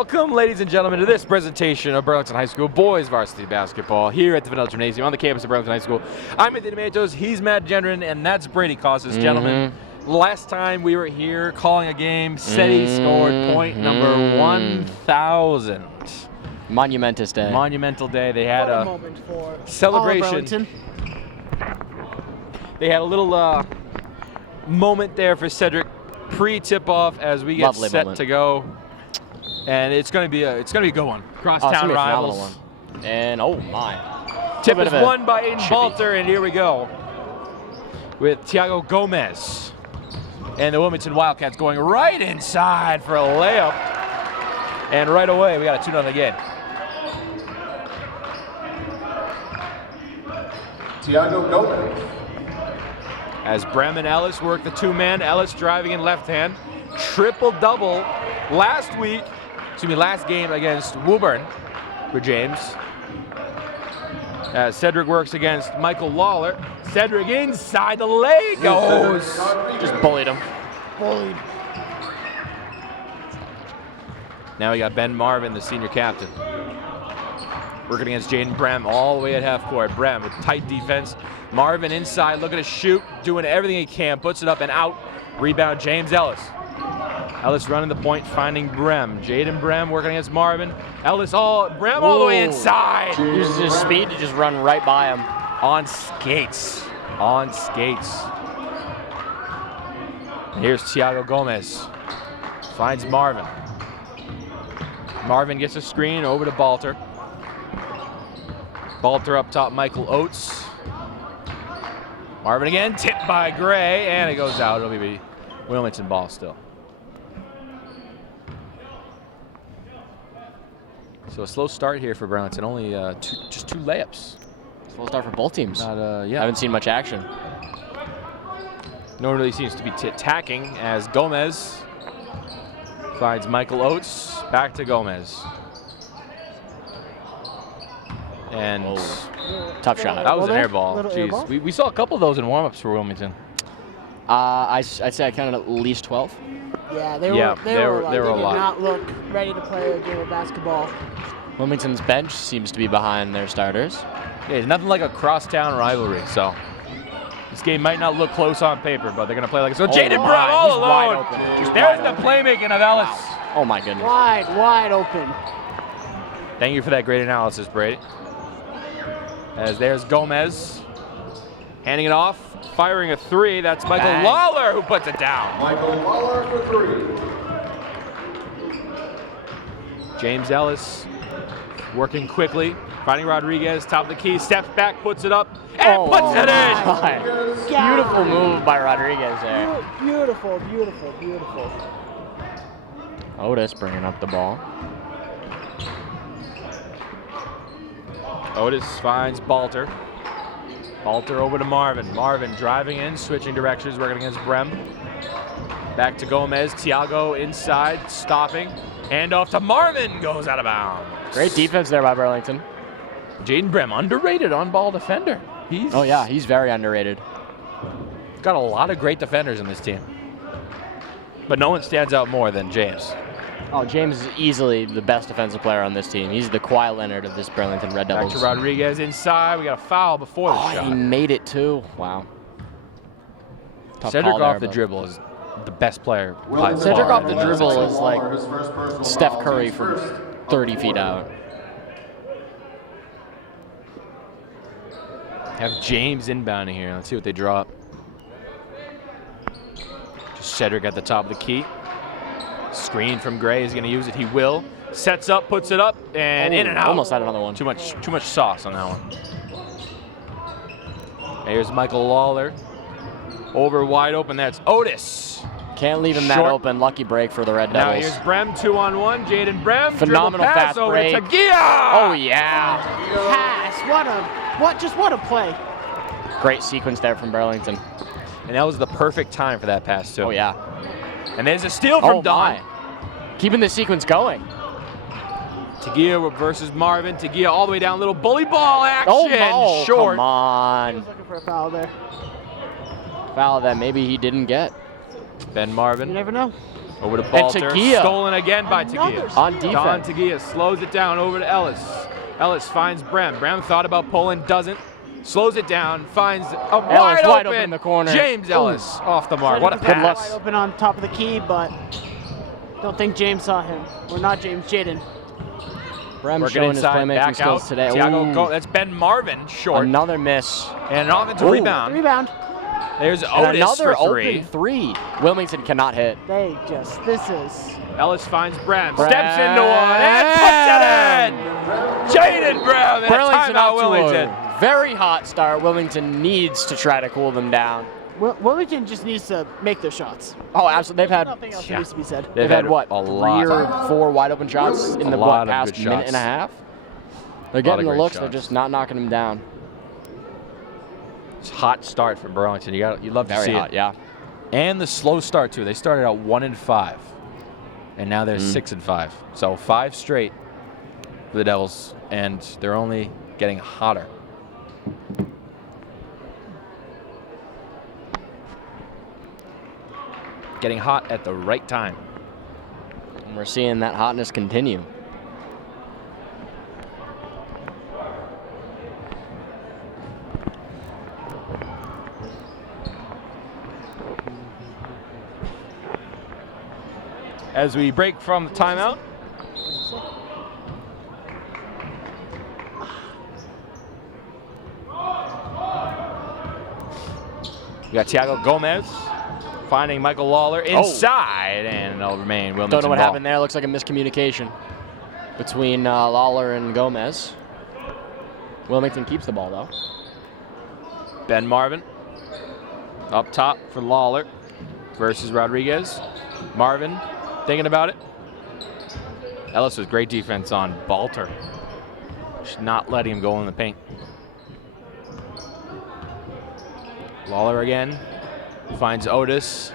Welcome, ladies and gentlemen, to this presentation of Burlington High School boys varsity basketball here at the Vanilla Gymnasium on the campus of Burlington High School. I'm Anthony Matos, he's Matt Gendron, and that's Brady Kosses. Gentlemen, last time we were here calling a game, SETI scored point number 1,000. Monumentous day. Monumental day. They had a moment for celebration. They had a little moment there for Cedric pre-tip-off as we get set to go. And it's going to be a good one. Crosstown rivals. And oh my. Tip is won by Aiden Balter, and here we go with Thiago Gomez. And the Wilmington Wildcats going right inside for a layup. And right away, we got a 2-0 game. Thiago Gomez. As Brem and Ellis work the two-man, Ellis driving in left hand. Triple-double last game against Woburn for James. As Cedric works against Michael Lawler. Cedric inside, the lay goes. Just bullied him. Bullied. Now we got Ben Marvin, the senior captain. Working against Jaden Brem all the way at half court. Brem with tight defense. Marvin inside, looking to shoot, doing everything he can, puts it up and out. Rebound, James Ellis. Ellis running the point, finding Brem. Jaden Brem working against Marvin. Ellis Brem all the way inside. Uses his speed to just run right by him. On skates. On skates. And here's Thiago Gomez. Finds Marvin. Marvin gets a screen over to Balter. Balter up top, Michael Oates. Marvin again, tipped by Gray, and it goes out. It'll be Wilmington ball still. So a slow start here for Burlington. Only just two layups. Slow start for both teams. Yeah. Haven't seen much action. No one really seems to be attacking as Gomez finds Michael Oates. Back to Gomez. And tough shot. That was an air ball. Jeez. We saw a couple of those in warm-ups for Wilmington. I'd say I counted at least 12. Yeah, they were a lot. They did lot. not look ready to play a game of basketball. Wilmington's bench seems to be behind their starters. Yeah, it's nothing like a crosstown rivalry, so this game might not look close on paper, but they're going to play like so. Jaden Brem all alone. Wide open. There's the playmaking of Ellis. Wow. Oh my goodness. Wide open. Thank you for that great analysis, Brady. As there's Gomez handing it off, firing a three. That's Michael Lawler who puts it down. Michael Lawler for three. James Ellis working quickly, finding Rodriguez, top of the key, steps back, puts it up, and puts it in. Beautiful move by Rodriguez there. Beautiful, beautiful, beautiful. Otis bringing up the ball. Otis finds Balter. Balter over to Marvin. Marvin driving in, switching directions, working against Brem. Back to Gomez. Thiago inside, stopping. Hand off to Marvin, goes out of bounds. Great defense there by Burlington. Jaden Brem, underrated on-ball defender. He's very underrated. Got a lot of great defenders in this team. But no one stands out more than James. Oh, James is easily the best defensive player on this team. He's the Kawhi Leonard of this Burlington Red Devils. Back to Rodriguez inside. We got a foul before the shot. He made it too. Wow. Cedric off the dribble is the best player. Cedric off the dribble is like Steph Curry from 30 feet out. Have James inbounding here. Let's see what they draw up. Just Cedric at the top of the key. Screen from Gray. Is going to use it. He will. Sets up, puts it up, and in and out. Almost had another one. Too much sauce on that one. Here's Michael Lawler. Over wide open. That's Otis. Can't leave him that open. Lucky break for the Red Devils. Now here's Brem 2-on-1. Jaden Brem. Phenomenal fast break. Over to Tagia. Oh yeah. Pass. What a play. Great sequence there from Burlington. And that was the perfect time for that pass too. Oh yeah. And there's a steal from Don. Keeping the sequence going. Tagia versus Marvin. Tagia all the way down. Little bully ball action. Oh, no. Short. Come on. He was looking for a foul there. Foul that maybe he didn't get. Ben Marvin. You never know. Over to Balter. Teguia. Stolen again by Another Teguia. On steal. defense. Don Teguia slows it down over to Ellis. Ellis finds Brem. Brem thought about pulling, doesn't. Slows it down, finds a wide open in the corner. James Ellis off the mark. What a Good luck. pass. Wide open on top of the key, but don't think James saw him. Or not James, Jaden. Brem Working showing his inside, playmaking back skills out. today. Thiago Ooh. go. That's Ben Marvin short. Another miss. And an offensive rebound. Rebound. There's And Otis another for three. open three. Wilmington cannot hit. This is. Ellis finds Brem. Brem. Steps into one and puts it in. Jaden Brem. And a Burlington timeout out to Wilmington. a very hot start. Wilmington needs to try to cool them down. Wilmington just needs to make their shots. Oh, absolutely. They've had Nothing else yeah. needs to be said. They've had what, a lot. 3 or 4 wide open shots in the lot of past good minute shots. and a half. They're Lot getting of the great looks. They're shots. just not knocking them down. It's a hot start for Burlington. You love to Very see hot, it. yeah. And the slow start too. They started out 1-5, and now they're 6-5. So 5 straight for the Devils, and they're only getting hotter. Getting hot at the right time. And we're seeing that hotness continue. As we break from the timeout, we got Thiago Gomez finding Michael Lawler inside, and it'll remain Wilmington Don't know what ball. happened there. Looks like a miscommunication between Lawler and Gomez. Wilmington keeps the ball, though. Ben Marvin up top for Lawler versus Rodriguez. Marvin thinking about it. Ellis with great defense on Balter. Just not letting him go in the paint. Lawler again. Finds Otis.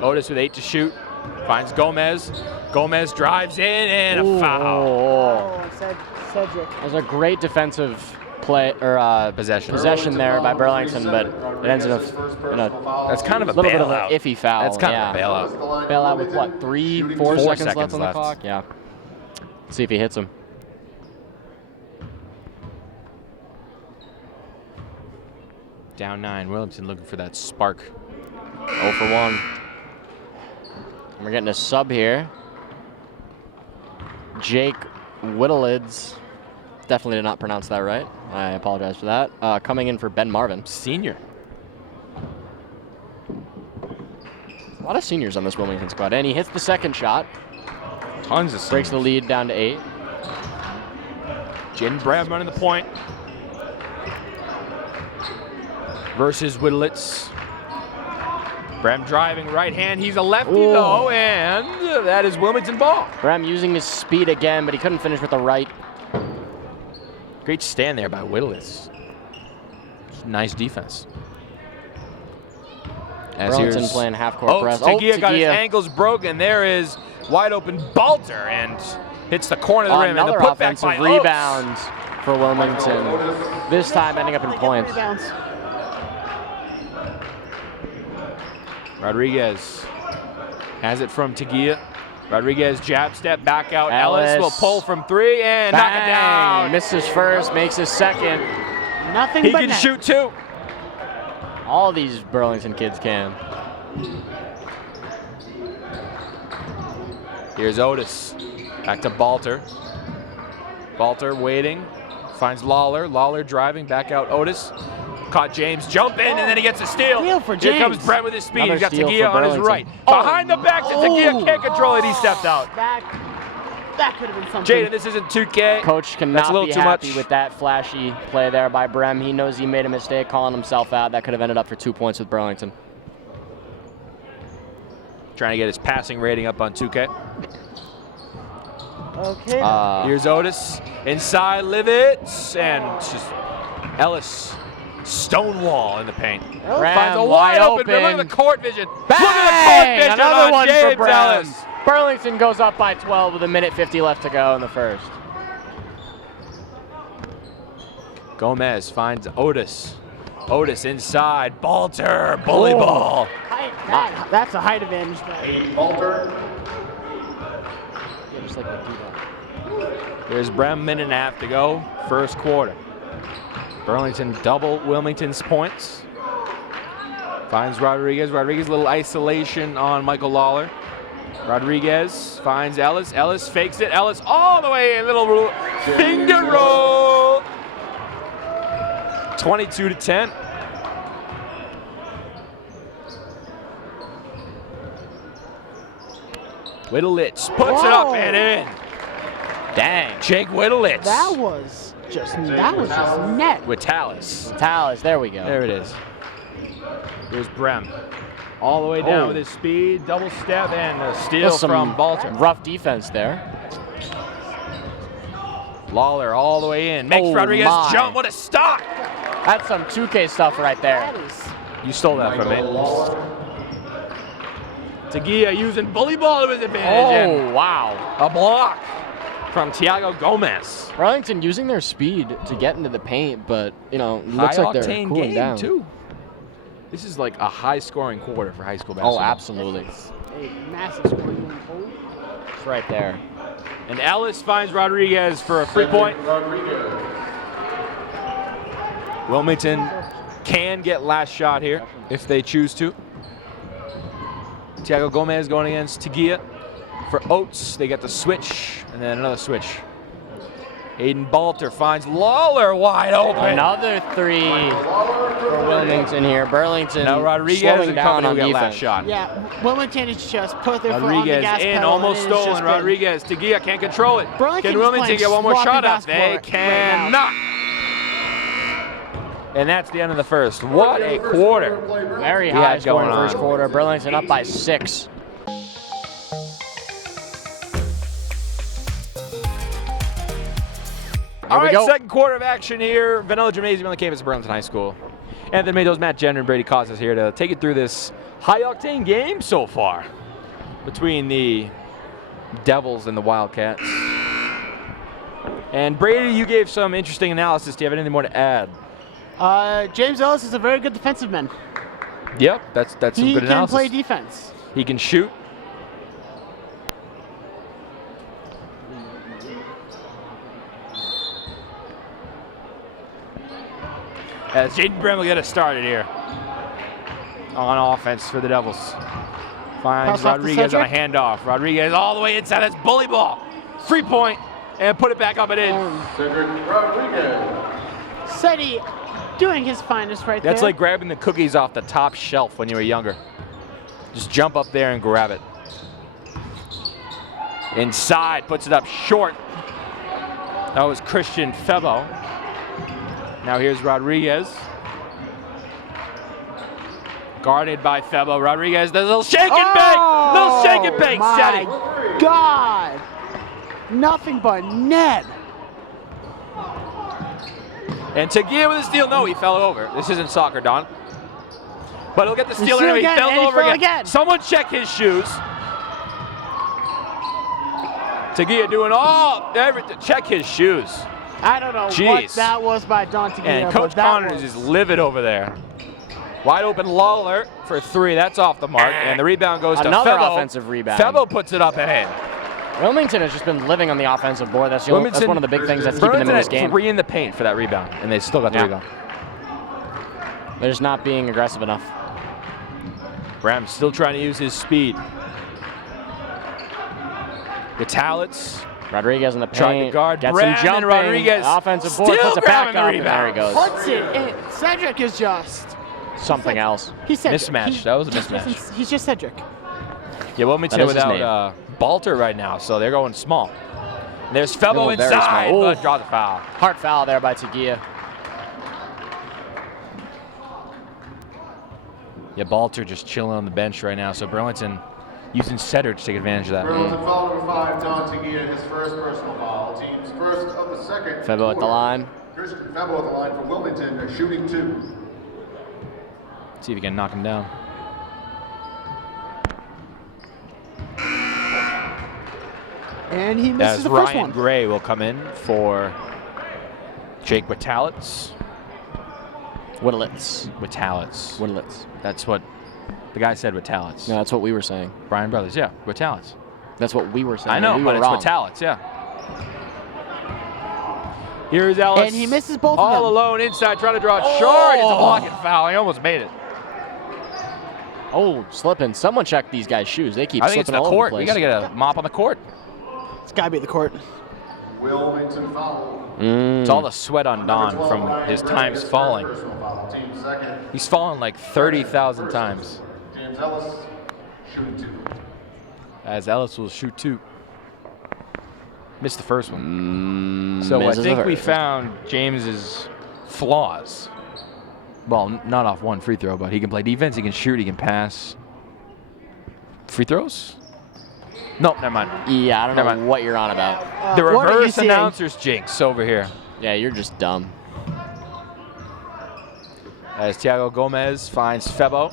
Otis with 8 to shoot. Finds Gomez. Gomez drives in and a foul. Oh, Cedric. That was a great defensive play or Possession. there by Burlington, but it ends in a That's kind of a little bit of an bailout. iffy foul. That's kind yeah. of a bailout. Bailout with what, 3, 4 seconds left on the clock? Yeah. Let's see if he hits him. Down 9. Wilmington looking for that spark. 0 for 1. And we're getting a sub here. Jake Whittleids. Definitely did not pronounce that right. I apologize for that. Coming in for Ben Marvin. Senior. A lot of seniors on this Wilmington squad. And he hits the second shot. Tons of seniors. Breaks the lead down to 8. Jen Brad running the point. Versus Whittlitz. Brem driving right hand. He's a lefty though, and that is Wilmington ball. Brem using his speed again, but he couldn't finish with the right. Great stand there by Whittlitz. Nice defense. As Burlington here's playing half-court press. Teguia got his Teguia. ankles broken. There is wide open Balter and hits the corner of the rim. And the Another putback offensive by rebound for Wilmington. This time ending up in points. Rebounds. Rodriguez has it from Teguia. Rodriguez jab step back out. Ellis will Ellis. pull from 3 and knock it down. Misses first, makes his second. Nothing He but can net. shoot too. All these Burlington kids can. Here's Otis. Back to Balter. Balter waiting. Finds Lawler. Lawler driving. Back out Otis. Caught James jumping, and then he gets a steal. Steal for Here comes James. Brett with his speed. Another He's got steal Teguia for on his Burlington. right. Behind the back to Teguia. Can't control it. He stepped out. That could have been something. Jaden, this isn't 2K. Coach That's cannot a little be too happy much. with that flashy play there by Brem. He knows he made a mistake calling himself out. That could have ended up for 2 points with Burlington. Trying to get his passing rating up on 2K. Okay. Here's Otis. Inside, Livitz. And just Ellis. Stonewall in the paint. Brem Finds a wide wide open. open. Look at the court vision. Bang! Look at the court vision Another on one for James Brem. Ellis. Burlington goes up by 12 with 1:50 left to go in the first. Gomez finds Otis. Otis inside. Balter, bully ball. That's a height advantage. Aiden Balter. Yeah, just like they do that. There's Brem, minute and a half to go, first quarter. Burlington double Wilmington's points. Finds Rodriguez. Rodriguez, little isolation on Michael Lawler. Rodriguez finds Ellis. Ellis fakes it. Ellis all the way in, little finger roll. 22-10. Whittlitz puts it up and in. Dang, Jake Whittlitz. That was just net. With Tallis. Tallis, there we go. There it is. Here's Brem. All the way down Oh. with his speed, double step, and a steal Some from Balter. rough defense there. Lawler all the way in. Makes Oh, Rodriguez my. jump. What a stop! That's some 2K stuff right there. That is. You stole that from Michael me. Lawler. Tagia using bully ball to his advantage. Oh, wow. And a block from Tiago Gomez. Burlington using their speed to get into the paint, but, you know, looks like they're High-octane cooling game, down. too. This is like a high-scoring quarter for high school basketball. Oh, absolutely. A massive scoring goal. It's right there. And Ellis finds Rodriguez for a free point. Rodriguez. Wilmington can get last shot here if they choose to. Tiago Gomez going against Tagia. For Oates, they get the switch, and then another switch. Aiden Balter finds Lawler wide open. Another three for Wilmington here. Burlington Now Rodriguez slowing and down company on will get defense. last shot. Yeah, Wilmington has just put their foot on the Rodriguez gas in, pedal. almost and it's just stolen. been- Rodriguez, Tagia can't control it. Burlington Can is Wilmington playing get one more sloppy shot up? basketball They right now. cannot. And that's the end of the first. What a quarter. Very He high had going scoring first on. quarter. Burlington up by 6. All we right, go. second quarter of action here. Vanilla Gymnasium on the campus of Burlington High School. Anthony Matos, Matt Gendron, and Brady Kosses here to take you through this high-octane game so far between the Devils and the Wildcats. And Brady, you gave some interesting analysis. Do you have anything more to add? James Ellis is a very good defensive man. Yep, that's some He good can analysis. play defense. He can shoot. As Jaden Brem will get us started here on offense for the Devils. Finds Pass off to Rodriguez on a Cedric. handoff. Rodriguez all the way inside. That's bully ball. 3 point. And put it back up and in. Cedric Rodriguez. Seti doing his finest right That's there. like grabbing the cookies off the top shelf when you were younger. Just jump up there and grab it. Inside, puts it up short. That was Christian Febo. Now here's Rodriguez. Guarded by Febo. Rodriguez does a little shake and bake. Little shake and bake. Seti. My God. Nothing but net. And Tagia with a steal. No, he fell over. This isn't soccer, Don. But he'll get the steal steal anyway. again, He fell and he over fell again. again. Someone check his shoes. Tagia doing everything. Check his shoes. I don't know what Jeez. that was by Don Tagia, And but Coach that Connors was- is livid over there. Wide open Lawler for 3. That's off the mark. And the rebound goes to Another Febo. offensive rebound. Febo puts it up and in. Wilmington has just been living on the offensive board. That's one of the big things that's keeping them in Burlington this had game. 3 in the paint for that rebound, and they still got the Yeah. rebound. They're just not being aggressive enough. Brem still trying to use his speed. The Talents Rodriguez in the trying to paint. guard Gets Brem, him and jumping. Rodriguez Offensive board. still Puts it back grabbing the up, and there he rebound. goes. Puts it in. Cedric is just. Something else. He's Cedric. Mismatch. That was a mismatch. He's just Cedric. Yeah, Wilmington That is his without Balter right now, so they're going small. And there's Febo Going very inside, small. but Ooh. draws a foul. Hard foul there by Tagia. Yeah, Balter just chilling on the bench right now, so Burlington using Cedric to take advantage of that. Burlington foul number 5, Don Tagia, his first personal foul. Team's first of the second. Febo at the line. Christian Febo at the line for Wilmington, shooting 2. See if he can knock him down. And he misses As the first Ryan one. Gray will come in for Jake Watalits. Whittlets. Witalits. Whittlets. That's what the guy said, Witalits. No, that's what we were saying. Brian Brothers, yeah, Witalits. That's what we were saying. I know, we but were it's wrong. Witalits, yeah. Here's Ellis. And he misses both of all them. alone inside, trying to draw it short. It's a blocking foul. He almost made it. Oh, slipping. Someone check these guys' shoes. They keep I think it's slipping the all over court. the We place. got to get a mop on the court. It's got to be the court. Wilmington foul. It's all the sweat on Don Number 12, from Ryan his Brady, times his falling. first personal foul. Team second. He's fallen like 30,000 times. James Ellis, shooting 2. As Ellis will shoot 2. Missed the first one. So I misses the think we first. found James's flaws. Well, not off one free throw, but he can play defense, he can shoot, he can pass. Free throws? Nope, never mind. Yeah, I don't Never know mind. what you're on about. The what are you reverse seeing? announcer's jinx over here. Yeah, you're just dumb. As Thiago Gomez finds Febo.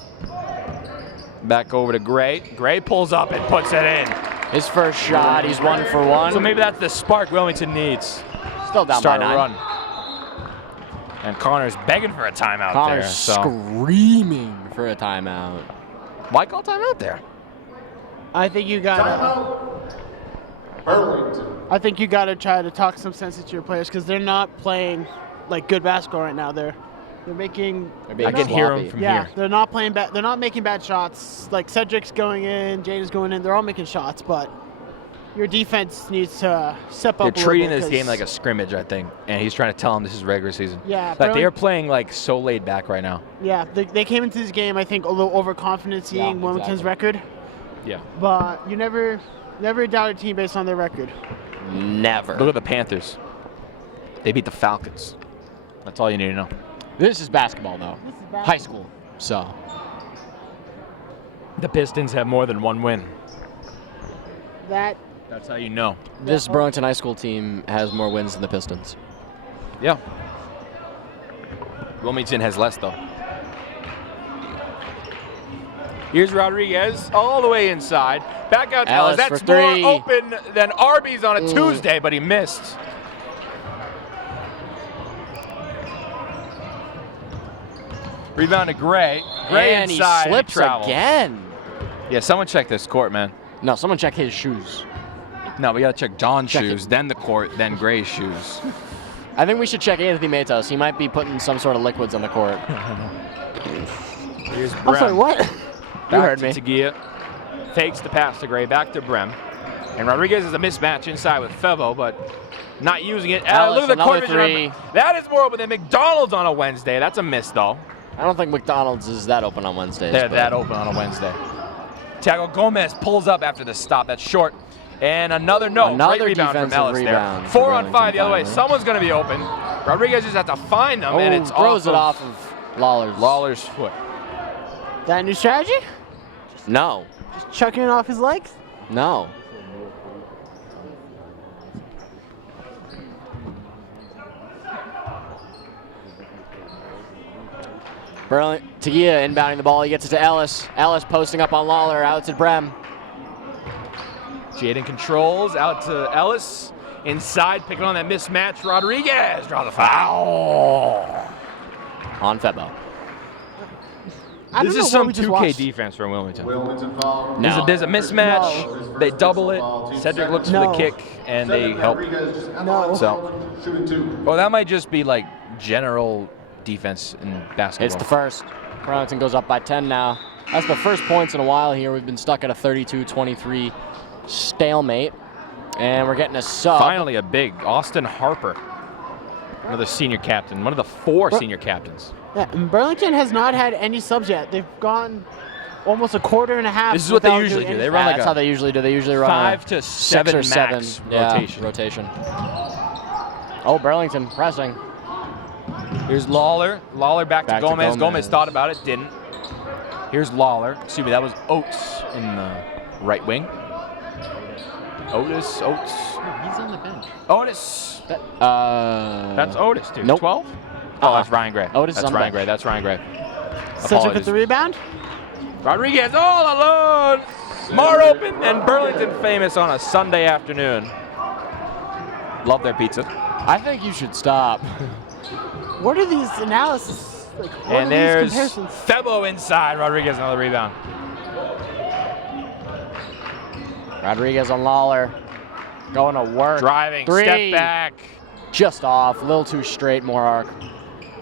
Back over to Gray. Gray pulls up and puts it in. His first shot, he's 1 for 1. So maybe that's the spark Wilmington needs. Still down Start by a 9. run. And Connor's begging for a timeout Connor's there. So screaming for a timeout. why call timeout there? I think you got to Timeout. Burlington. I think you got to try to talk some sense into your players because they're not playing like good basketball right now. They're making I can hear him from yeah, here. they're not playing bad. They're not making bad shots. Like Cedric's going in, Jaden's going in. They're all making shots, but your defense needs to step up. They're a little treating bit this game 'cause- like a scrimmage, I think. And he's trying to tell them this is regular season. Yeah, Like they are Burlington- playing like so laid back right now. Yeah, they came into this game I think a little overconfident, seeing Wilmington's record, Yeah. but you never doubt a team based on their record. Never. Look at the Panthers. They beat the Falcons. That's all you need to know. This is basketball, though. This is basketball. High school. So, The Pistons have more than one win. That's how you know. this Burlington High School team has more wins than the Pistons. Yeah. Wilmington has less, though. Here's Rodriguez all the way inside. Back out to Ellis. Ellis That's for three. more open than Arby's on a Tuesday, but he missed. Rebound to Gray. Gray and inside. he slips travels. again. Yeah, someone check this court, man. No, someone check his shoes. No, we got to check John's Check shoes, it. then the court, then Gray's shoes. I think we should check Anthony Matos. He might be putting some sort of liquids on the court. Here's I'm sorry, Brem. what? Back heard to me. Tagia. Fakes the pass to Gray. Back to Brem. And Rodriguez is a mismatch inside with Febo, but not using it. Ellis, Look at the court another vision. three. That is more open than McDonald's on a Wednesday. That's a miss, though. I don't think McDonald's is that open on Wednesdays. They're but- that open on a Wednesday. Thiago Gomez pulls up after the stop. That's short. And another Another great rebound from defensive Ellis rebound there. for 4 on 5 Burlington the other way. finally. Someone's going to be open. Rodriguez just has to find them, and it's throws off it off of Lawler's. Lawler's foot. That new strategy? No. Just chucking it off his legs? No. Burlington, Tagia inbounding the ball. He gets it to Ellis. Ellis posting up on Lawler. Out to Brem. Jaden controls out to Ellis. Inside, picking on that mismatch. Rodriguez draws a foul. On Febo. I This don't is know what some we just 2K watched. defense from Wilmington. Wilmington foul. No. There's a mismatch. No. They double it. Cedric looks for the No. kick, and they help. Rodriguez just at the No. line, So- shooting 2. Well, that might just be like general defense in basketball. It's the first. Burlington goes up by 10 now. That's the first points in a while here. We've been stuck at a 32-23 stalemate. And we're getting a sub. Finally, a big Austin Harper, another senior captain, one of the 4 senior captains. Yeah, and Burlington has not had any subs yet. They've gone almost a quarter and a half. This is what they without usually doing do. They any- run like That's a how they usually do. They usually run 5 to 6 7 or 7 max rotation. rotation. Oh, Burlington pressing. Here's Lawler. Lawler back to Back to Gomez. Gomez. Gomez thought about it, didn't. Here's Lawler. Excuse me, that was Oates in the right wing. Oates. He's on the bench. Otis. That's Otis, dude. Nope. 12? Oh, that's Ryan Gray. Otis is That's on the Ryan bench. Gray. That's Ryan Gray. Cedric with Apologies. the rebound. Rodriguez all alone. More open than Burlington famous on a Sunday afternoon. Love their pizza. I think you should stop. What are these analysis Like, what And are there's these comparisons? Febo inside. Rodriguez another rebound. Rodriguez on Lawler. Going to work. Driving, Three. step back. Just off. A little too straight, more arc.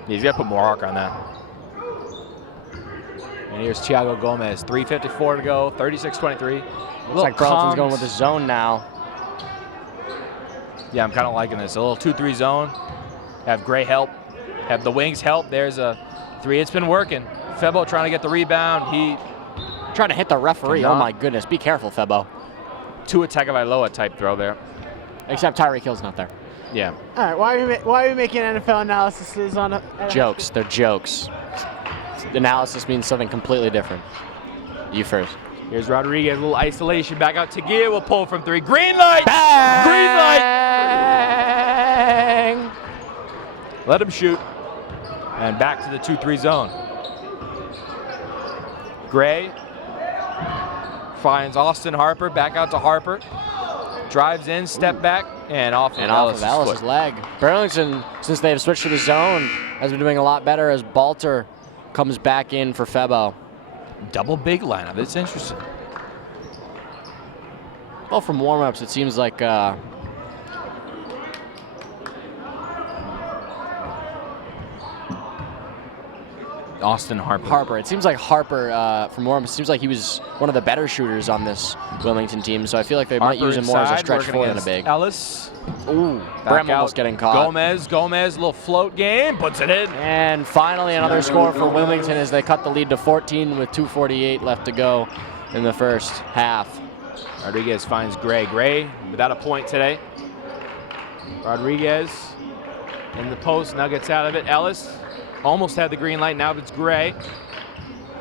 He's got to put more arc on that. And here's Thiago Gomez. 3:54 to go. 36-23. Looks like Burlington's going with the zone now. Yeah, I'm kind of liking this. A little 2-3 zone. Have Gray help. Have the wings help. There's a three. It's been working. Febo trying to get the rebound. He Trying to hit the referee. Cannot. Oh my goodness. Be careful, Febo. Tua Tagovailoa type throw there. Except Tyreek Hill's not there. Yeah. All right, why are we making NFL analysis on a Jokes. They're jokes. Analysis means something completely different. You first. Here's Rodriguez. A little isolation. Back out. Tagia will pull from three. Green light. Bang! Green light. Let him shoot. And back to the 2-3 zone. Gray finds Austin Harper. Back out to Harper. Drives in, step back, and off of Ellis' leg. Burlington, since they've switched to the zone, has been doing a lot better as Balter comes back in for Febo. Double big lineup. That's interesting. Well, from warm-ups, it seems like Austin Harper. It seems like Harper, from warm-ups, it seems like he was one of the better shooters on this Wilmington team, so I feel like they might use him more as a stretch four than a big. Ellis. Ooh, Back Brem almost out. getting caught. Gomez, little float game, puts it in. And finally another score for Wilmington as they cut the lead to 14 with 2:48 left to go in the first half. Rodriguez finds Gray. Gray without a point today. Rodriguez in the post, now gets out of it. Ellis almost had the green light, now it's Gray.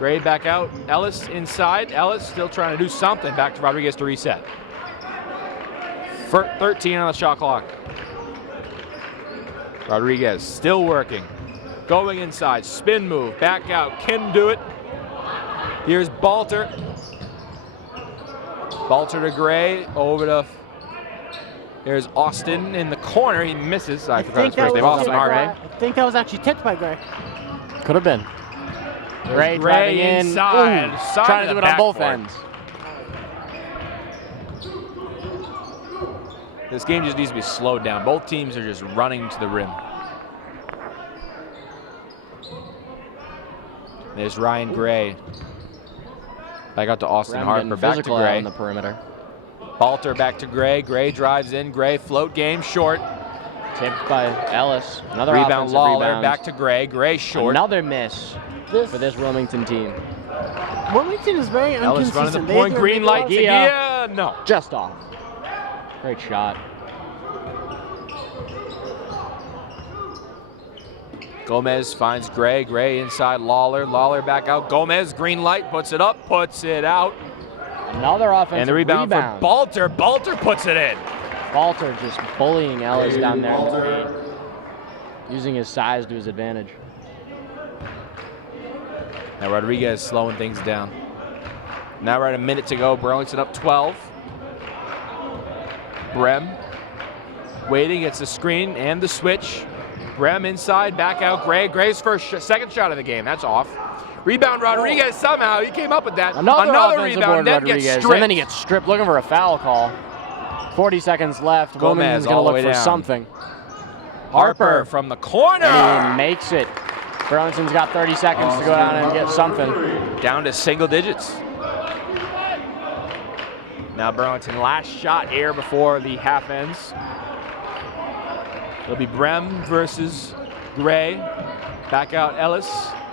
Gray back out, Ellis inside. Ellis still trying to do something. Back to Rodriguez to reset. 13 on the shot clock. Rodriguez still working. Going inside, spin move, back out, can do it. Here's Balter. Balter to Gray, over to, there's Austin in the corner, he misses. I forgot his first name, Austin Harper. I think that was actually tipped by Gray. Could have been. Gray driving in, inside, ooh, trying to do it on both ends. This game just needs to be slowed down. Both teams are just running to the rim. There's Ryan Gray. Back out to Austin Harper, back to Gray. On the perimeter. Balter back to Gray. Gray drives in. Gray float game short. Tipped by Ellis. Another Rebound offensive Lawler. rebound. Back to Gray. Gray short. Another miss for this Wilmington team. Wilmington is very Ellis inconsistent. running the point. Green light. Yeah. No. Just off. Great shot. Gomez finds Gray. Gray inside Lawler. Lawler back out. Gomez, green light, puts it up, puts it out. Another offensive And the rebound for Balter. Balter puts it in. Balter just bullying Ellis down there in the paint, using his size to his advantage. Now Rodriguez slowing things down. Now we're at a minute to go. Burlington up 12. Brem waiting, gets the screen and the switch. Brem inside, back out Gray. Gray's second shot of the game. That's off. Rebound Rodriguez somehow. He came up with that. Another rebound. Then Rodriguez. gets stripped. And then he gets stripped, looking for a foul call. 40 seconds left. Gomez Wilmington's going to all the look way for down. something. Harper from the corner. And he makes it. Burlington's got 30 seconds to go down and get something. Down to single digits. Now Burlington last shot here before the half ends. It'll be Brem versus Gray. Back out Ellis.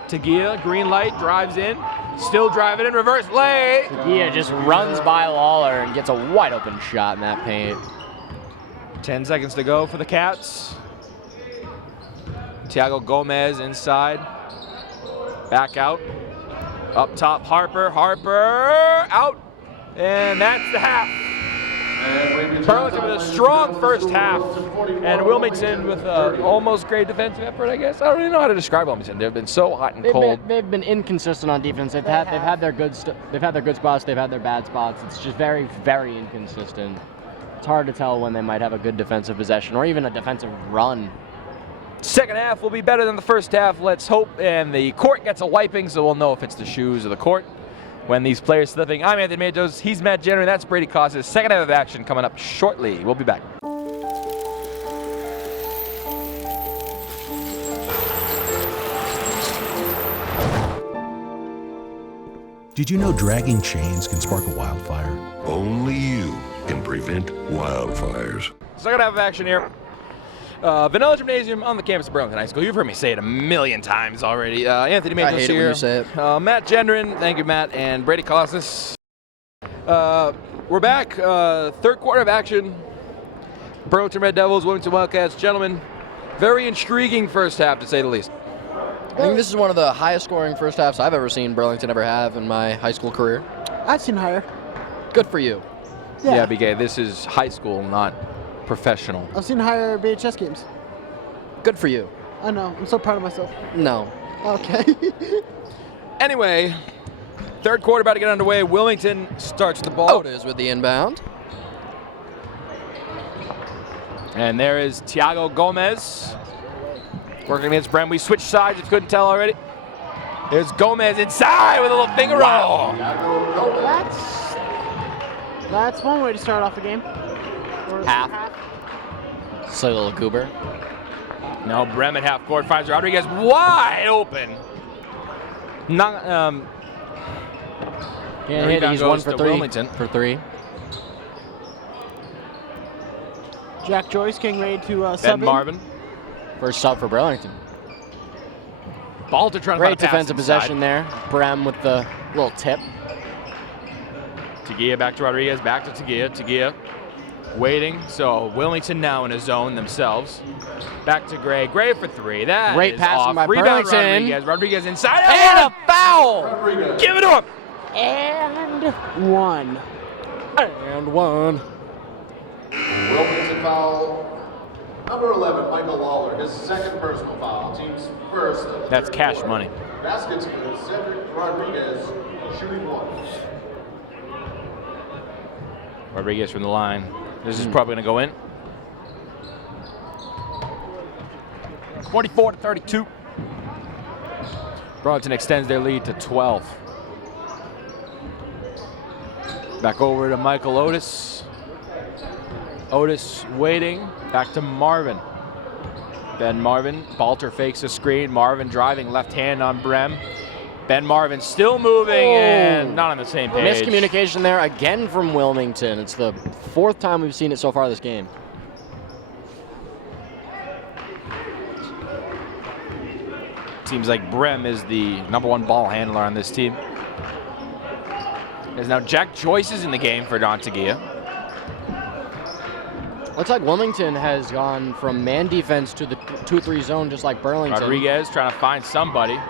Tagia, green light, drives in. Still driving in, reverse lay. Tagia just runs by Lawler and gets a wide open shot in that paint. 10 seconds to go for the Cats. Thiago Gomez inside. Back out. Up top, Harper. Harper out. And that's the half. Burlington with a strong first half. And Wilmington with an almost great defensive effort, I guess. I don't even know how to describe Wilmington. They've been so hot and cold. They've been inconsistent on defense. They've had their good spots. They've had their bad spots. It's just very, very inconsistent. It's hard to tell when they might have a good defensive possession or even a defensive run. Second half will be better than the first half, let's hope. And the court gets a wiping, so we'll know if it's the shoes or the court when these players slipping. I'm Anthony Matos. He's Matt Gendron. That's Brady Kosses. Second half of action coming up shortly. We'll be back. Did you know dragging chains can spark a wildfire? Only you can prevent wildfires. Second half of action here. Vanilla Gymnasium on the campus of Burlington High School. You've heard me say it a million times already. Anthony Matos I hate here. it when you say it. Matt Gendron. Thank you, Matt. And Brady Kosses. We're back. Third quarter of action. Burlington Red Devils, Wilmington Wildcats. Gentlemen, very intriguing first half, to say the least. I think this is one of the highest scoring first halves I've ever seen Burlington ever have in my high school career. I've seen higher. Good for you. Yeah, BK, this is high school, not professional. I've seen higher BHS games. Good for you. I know. I'm so proud of myself. No. Okay. Anyway, third quarter about to get underway. Wilmington starts the ball. Otis with the inbound. And there is Thiago Gomez working against Brem. We switched sides if you couldn't tell already. There's Gomez inside with a little finger roll. That's one way to start off the game. Or Half. Silly little goober. No, Brem at half court finds Rodriguez wide open. Not, Can't hit. He's 1 for 3. Wilmington. For 3. Jack Joyce getting ready to sub Ben in. Marvin. First sub for Burlington. Balter trying to Great find a pass defensive inside. possession there. Brem with the little tip. Tagia back to Rodriguez, back to Tagia. Tagia waiting. So Wilmington now in a zone themselves. Back to Gray. Gray for 3. That Great is passing off. by Rebound Burlington. Rodriguez. Rodriguez inside. And a foul! Rodriguez. Give it to him. And one. And one. Wilmington foul. Number 11, Michael Lawler, his second personal foul. Team's first. of the That's third cash quarter. money. Baskets good. Cedric Rodriguez shooting 1. Rodriguez from the line. This is probably going to go in. 44-32. Burlington extends their lead to 12. Back over to Michael Otis. Otis waiting. Back to Marvin. Ben Marvin. Balter fakes a screen. Marvin driving left hand on Brem. Ben Marvin still moving and not on the same page. Miscommunication there again from Wilmington. It's the 4th time we've seen it so far this game. Seems like Brem is the #1 ball handler on this team. As now Jack Joyce is in the game for Don Tagia. Looks like Wilmington has gone from man defense to the 2-3 zone just like Burlington. Rodriguez trying to find somebody.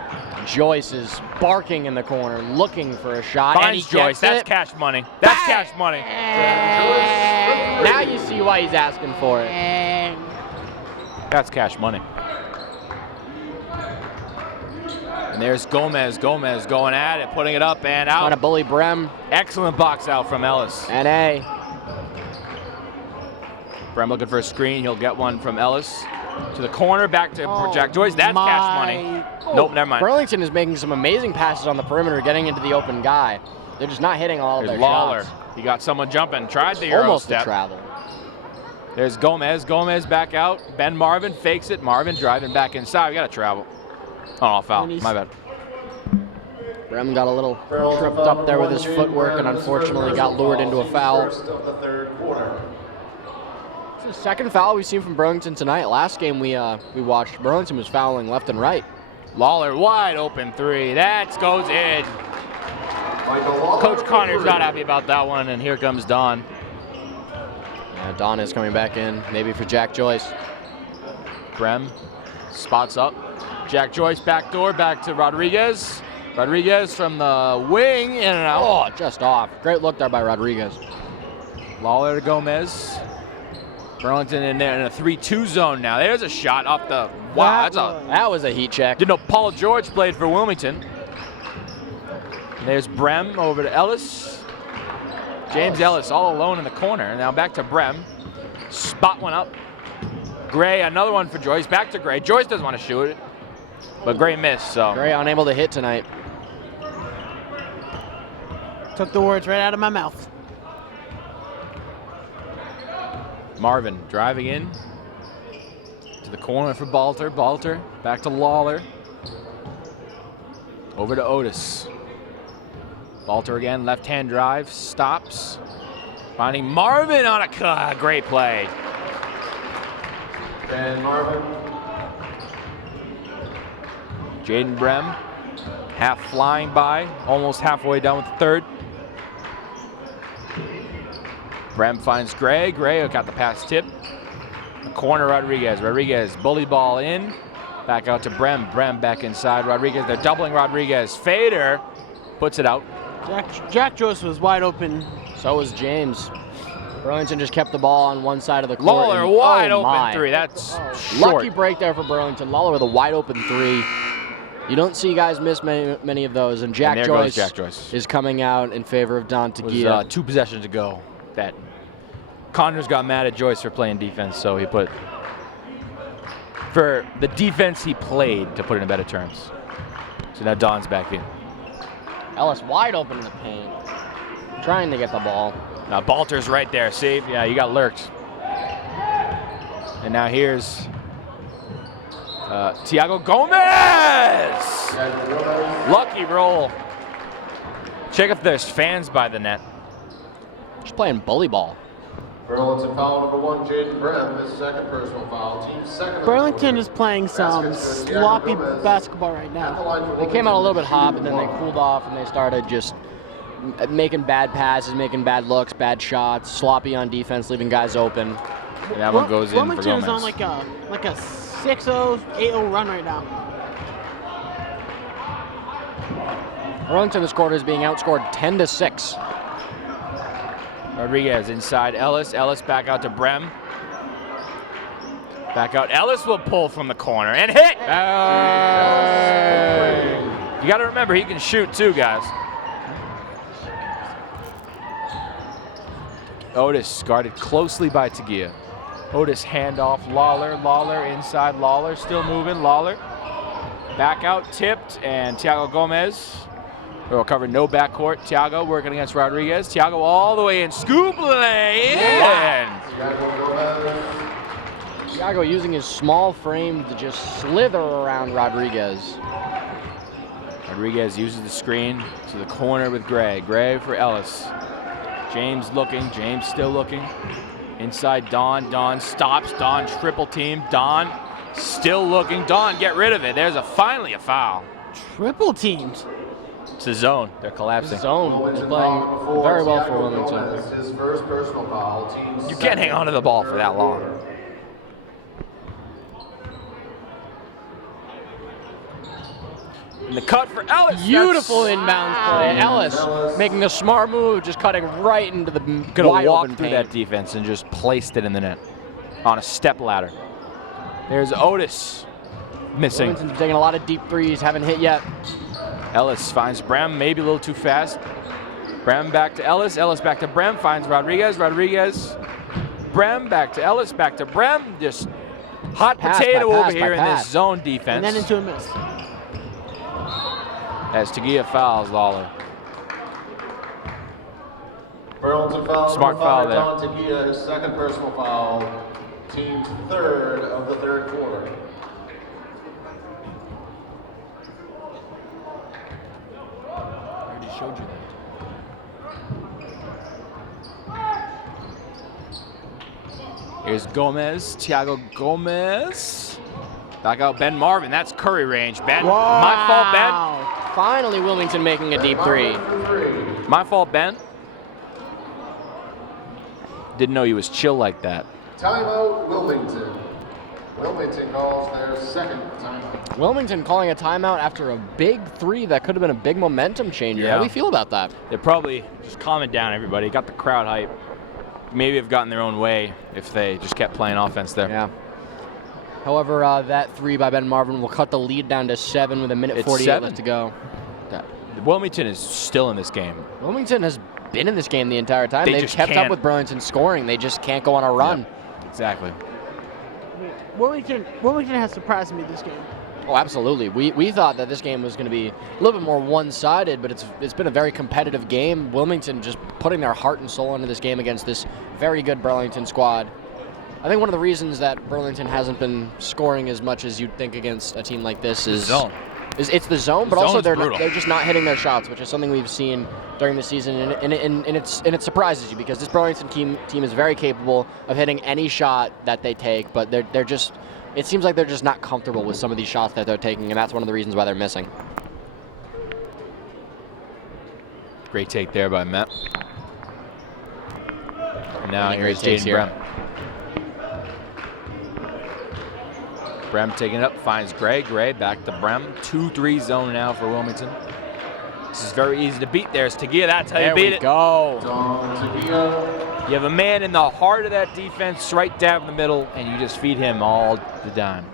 Joyce is barking in the corner, looking for a shot. And he Finds Joyce. gets That's it. cash money. That's cash money. Now you see why he's asking for it. That's cash money. And there's Gomez. Gomez going at it, putting it up and Trying to out. bully Brem. Excellent box out from Ellis. NA. Brem looking for a screen. He'll get one from Ellis. To the corner, back to Jack Joyce. That's cash money. Nope, never mind. Burlington is making some amazing passes on the perimeter, getting into the open guy. They're just not hitting all of There's their Lawler. shots. He got someone jumping. Tried the Euro Almost step. a travel. There's Gomez. Gomez back out. Ben Marvin fakes it. Marvin driving back inside. We got to travel. Oh, foul. My bad. Brem got a little tripped up there with his footwork and unfortunately got lured into a foul. First of the third quarter. It's the second foul we've seen from Burlington tonight. Last game we watched, Burlington was fouling left and right. Lawler wide open 3. That goes in. Michael Lawler Coach for Connor's 3. not happy about that one, and here comes Don. Yeah, Don is coming back in, maybe for Jack Joyce. Brem spots up. Jack Joyce backdoor, back to Rodriguez. Rodriguez from the wing, in and out. Oh, just off. Great look there by Rodriguez. Lawler to Gomez. Burlington in there in a 3-2 zone now. There's a shot off the. Wow, that's a. That was a heat check. Didn't know Paul George played for Wilmington. And there's Brem over to Ellis. James Ellis all alone in the corner. Now back to Brem. Spot one up. Gray, another one for Joyce. Back to Gray. Joyce doesn't want to shoot it, but Gray missed. So Gray unable to hit tonight. Took the words right out of my mouth. Marvin driving in to the corner for Balter. Balter back to Lawler. Over to Otis. Balter again, left-hand drive, stops. Finding Marvin on a great play. And Marvin. Jaden Brem, half flying by, almost halfway down with the third. Brem finds Gray. Gray got the pass tip. Corner Rodriguez. Rodriguez bully ball in. Back out to Brem. Brem back inside Rodriguez. They're doubling Rodriguez. Fader puts it out. Jack Joyce was wide open. So was James. Burlington just kept the ball on one side of the court. Lawler wide open my. three. That's short. Lucky break there for Burlington. Lawler with a wide open three. You don't see guys miss many of those. And there Joyce goes Jack Joyce. is coming out in favor of Don Tagia. Was 2 possessions to go. That Connors got mad at Joyce for playing defense, so he put for the defense he played, to put it in better terms. So now Don's back in. Ellis wide open in the paint, trying to get the ball. Now Balter's right there. See, yeah, you got lurked. And now here's Tiago Gomez. Lucky roll. Check if there's fans by the net. Just playing bully ball. Burlington foul number 1, Jaden Brem, his second personal foul. Team second. Burlington is playing some sloppy basketball right now. They came out a little bit hot, but then they cooled off and they started just making bad passes, making bad looks, bad shots, sloppy on defense, leaving guys open. And that one goes in for Wilmington Gomez. is on like a 6-0, 8-0 run right now. Burlington this quarter is being outscored 10-6. Rodriguez inside Ellis. Ellis back out to Brem. Back out. Ellis will pull from the corner and hit. You got to remember, he can shoot too, guys. Otis guarded closely by Tagia. Otis handoff. Lawler. Lawler inside. Lawler still moving. Lawler back out, tipped, and Tiago Gomez. Will cover no backcourt. Tiago working against Rodriguez. Tiago all the way in. Scoop lane. Tiago using his small frame to just slither around Rodriguez. Rodriguez uses the screen to the corner with Gray. Gray for Ellis. James looking. James still looking. Inside Don. Don stops. Don triple team. Don still looking. Don, get rid of it. There's finally a foul. Triple teamed. It's a zone. They're collapsing. Zone is playing very well for Wilmington. His first personal foul. Team You can't hang on to the ball for that long. And the cut for Ellis. Beautiful inbounds play. Ellis making a smart move, just cutting right into the Could have wide walked open through paint. that defense and just placed it in the net on a step ladder. There's Otis missing. Wilmington's taking a lot of deep threes, haven't hit yet. Ellis finds Brem, maybe a little too fast. Brem back to Ellis. Ellis back to Brem, finds Rodriguez. Rodriguez, Brem back to Ellis, back to Brem. Just hot potato over here in this zone defense. And then into a miss. As Tagia fouls Lawler. Burlington foul. Smart number foul 5, there. Don Tagia, his second personal foul. Team's third of the third quarter. I already showed you that. Here's Gomez, Tiago Gomez. Back out Ben Marvin. That's Curry range. Ben, my fault, Ben. Finally, Wilmington making a deep three. My fault, Ben. Didn't know he was chill like that. Timeout, Wilmington. Wilmington calls their second timeout. Wilmington calling a timeout after a big three that could have been a big momentum changer. Yeah. How do you feel about that? They're probably just calming down, everybody. Got the crowd hype. Maybe have gotten their own way if they just kept playing offense there. Yeah. However, that three by Ben Marvin will cut the lead down to 7 with a minute It's 48 7? left to go. Wilmington is still in this game. Wilmington has been in this game the entire time. They They've just kept up can't. with Burlington scoring. They just can't go on a run. Exactly. Wilmington has surprised me this game. Oh, absolutely. We thought that this game was going to be a little bit more one-sided, but it's been a very competitive game. Wilmington just putting their heart and soul into this game against this very good Burlington squad. I think one of the reasons that Burlington hasn't been scoring as much as you'd think against a team like this is it's the zone, but also they're just not hitting their shots, which is something we've seen during the season, and it surprises you because this Burlington team is very capable of hitting any shot that they take, but they're just. It seems like they're just not comfortable with some of these shots that they're taking, and that's one of the reasons why they're missing. Great take there by Matt. And now here's great Jaden here. Brem. Brem taking it up, finds Gray. Gray back to Brem. 2-3 zone now for Wilmington. This is very easy to beat. There's Tagia. That's how you beat it. There we go. You have a man in the heart of that defense, right down the middle, and you just feed him all the time.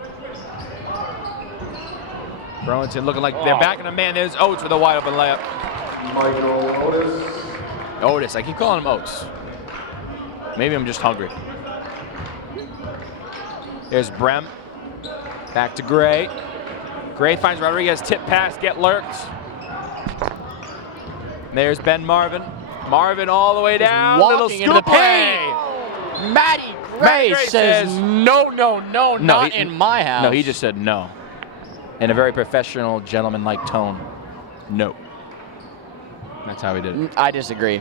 Burlington looking like they're backing a man. There's Oates with a wide open layup. Otis. I keep calling him Oates. Maybe I'm just hungry. There's Brem. Back to Gray. Gray finds Rodriguez. Tip pass. Get lurked. There's Ben Marvin. Marvin all the way down. Walking into the paint. Matty Gray says, no, not in my house. No, he just said no. In a very professional, gentleman-like tone. No. That's how he did it. I disagree.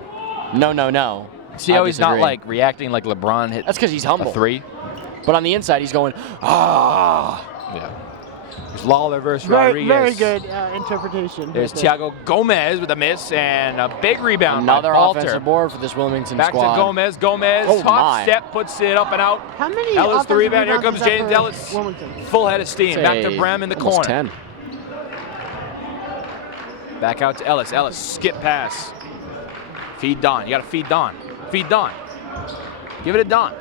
No. See how he's not like reacting like LeBron hit. That's because he's humble. A three. But on the inside, he's going, Yeah. There's Lawler versus Very Rodriguez. good interpretation. There's right there. Thiago Gomez with a miss and a big rebound. Another by Balter. offensive board for this Wilmington Back squad. to Gomez. Gomez, Oh, top my. step, puts it up and out. How many Ellis the offensive rebound. Here rebounds comes is that Jaden for Ellis. Wilmington? Full head of steam. Back to Brem in the almost corner. 10. Back out to Ellis. Ellis, skip pass. Feed Don. You got to feed Don. Feed Don. Give it to Don.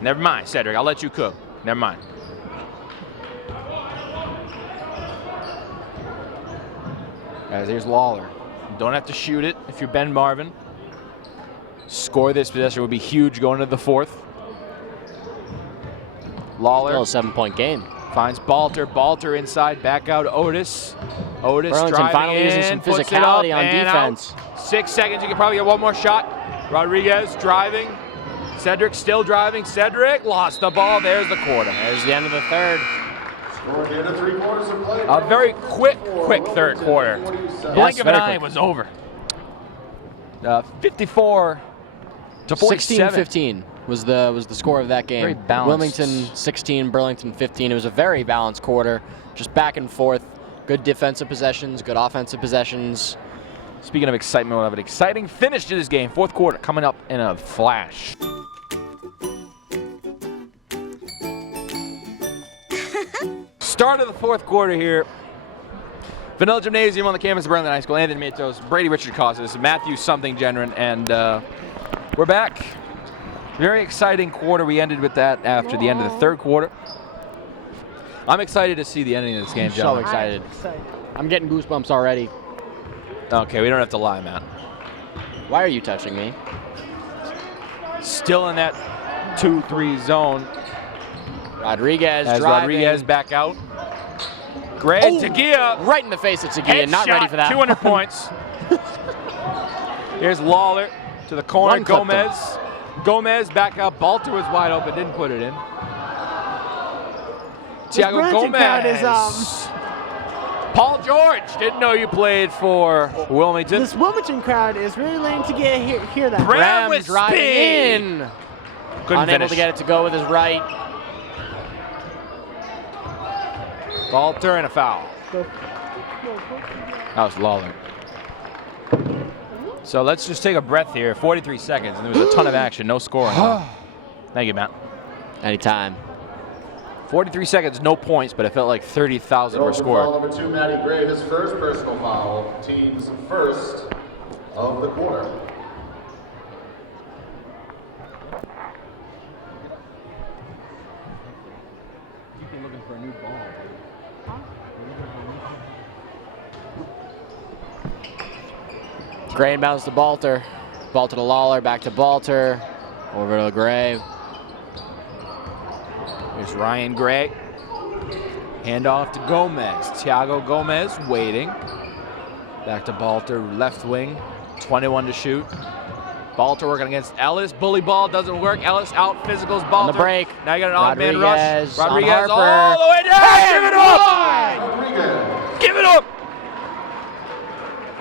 Never mind, Cedric. I'll let you cook. Never mind. Guys, here's Lawler. Don't have to shoot it if you're Ben Marvin. Score this possession would be huge going into the fourth. Lawler. Still a 7-point game. Finds Balter. Balter inside. Back out Otis. Otis Burlington driving finally in, using some puts it physicality up on and defense. Out. 6 seconds. You can probably get one more shot. Rodriguez driving. Cedric still driving. Cedric lost the ball. There's the quarter. There's the end of the third. A very quick third quarter. Blink of an eye, it was over. 54 to 47. 16-15 was the score of that game. Very balanced. Wilmington 16, Burlington 15. It was a very balanced quarter, just back and forth. Good defensive possessions, good offensive possessions. Speaking of excitement, we'll have an exciting finish to this game. Fourth quarter coming up in a flash. Start of the fourth quarter here. Vanilla Gymnasium on the campus of Burlington High School. Anthony Matos, Brady Richard Kosses, Matthew something Gendron, and we're back. Very exciting quarter. We ended with that after the end of the third quarter. I'm excited to see the ending of this game, So gentlemen. excited. I'm getting goosebumps already. Okay, we don't have to lie, Matt. Why are you touching me? Still in that 2-3 zone. Rodriguez As driving. Rodriguez back out. Great, Tagia. Right in the face of Tagia. Not ready for that. 200 points. Here's Lawler to the corner. One clipped him. Gomez. Gomez back out. Balter was wide open. Didn't put it in. Thiago Burlington crowd Gomez. is, Paul George. Didn't know you played for Wilmington. This Wilmington crowd is really letting to hear that. Brem with driving speed. in. Couldn't Unable finish. to get it to go with his right. Balter and a foul. That was Lawler. So let's just take a breath here. 43 seconds, and there was a ton of action. No scoring. Thank you, Matt. Anytime. 43 seconds, no points, but it felt like 30,000 were Foul scored. number 2, Matty Gray, his first personal foul, team's first of the quarter. Gray inbounds to Balter. Balter to Lawler, back to Balter. Over to Gray. Ryan Gray. Handoff to Gomez. Thiago Gomez waiting. Back to Balter, left wing. 21 to shoot. Balter working against Ellis. Bully ball doesn't work. Ellis out physicals Balter. On the break. Now you got an odd man rush. on Rodriguez Harper. all the way down. Give it up. Give it up.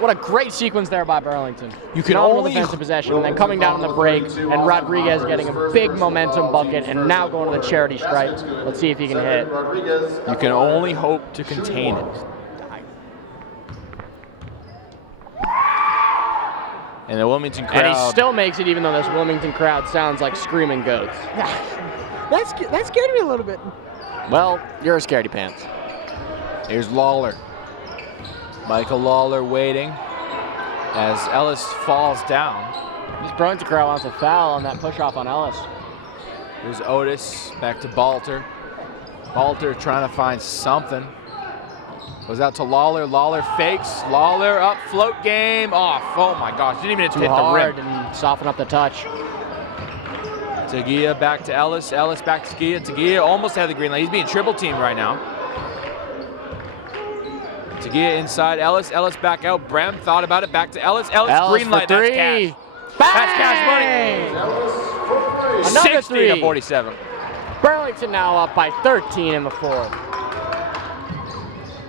What a great sequence there by Burlington. You can Phenomenal only defensive possession, and then coming down on the break, and Rodriguez getting a big momentum bucket, and now going to the charity stripe. Let's see if he can hit. You can only hope to contain it. And the Wilmington crowd. And he still makes it, even though this Wilmington crowd sounds like screaming goats. That scared me a little bit. Well, you're a scaredy pants. Here's Lawler. Michael Lawler waiting as Ellis falls down. This Burlington crowd wants a foul on that push-off on Ellis. Here's Otis, back to Balter. Balter trying to find something. Goes out to Lawler. Lawler fakes. Lawler up, float game off. Oh my gosh, didn't even hit the hard rim. and soften up the touch. Tagia back to Ellis. Ellis back to Tagia. Tagia almost had the green light. He's being triple teamed right now. Tagia inside Ellis. Ellis back out. Brem thought about it. Back to Ellis. Ellis green light. For That's three. cash. That's cash money. Another 60 three. to 47. Burlington now up by 13 in the fourth.